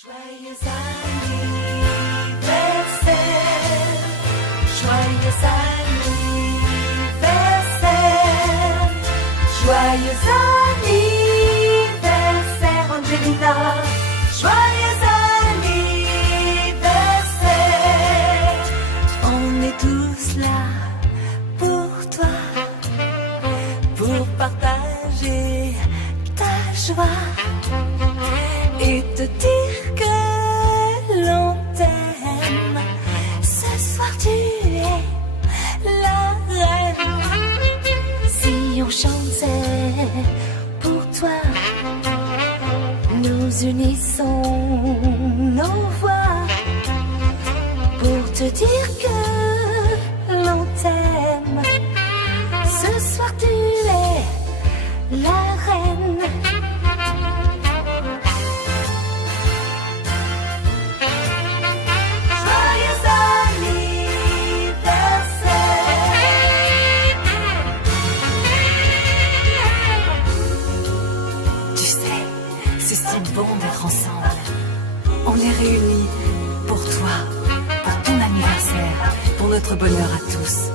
Joyeux anniversaire, joyeux anniversaire, joyeux anniversaire Angelina, joyeux anniversaire. On est tous là pour toi, pour partager ta joie et te dire que l'on t'aime. Ce soir tu es la reine. Si on chantait pour toi, nous unissons nos voix pour te dire que l'on t'aime. Ce soir tu es la reine. D'être ensemble. On est réunis pour toi, pour ton anniversaire, pour notre bonheur à tous.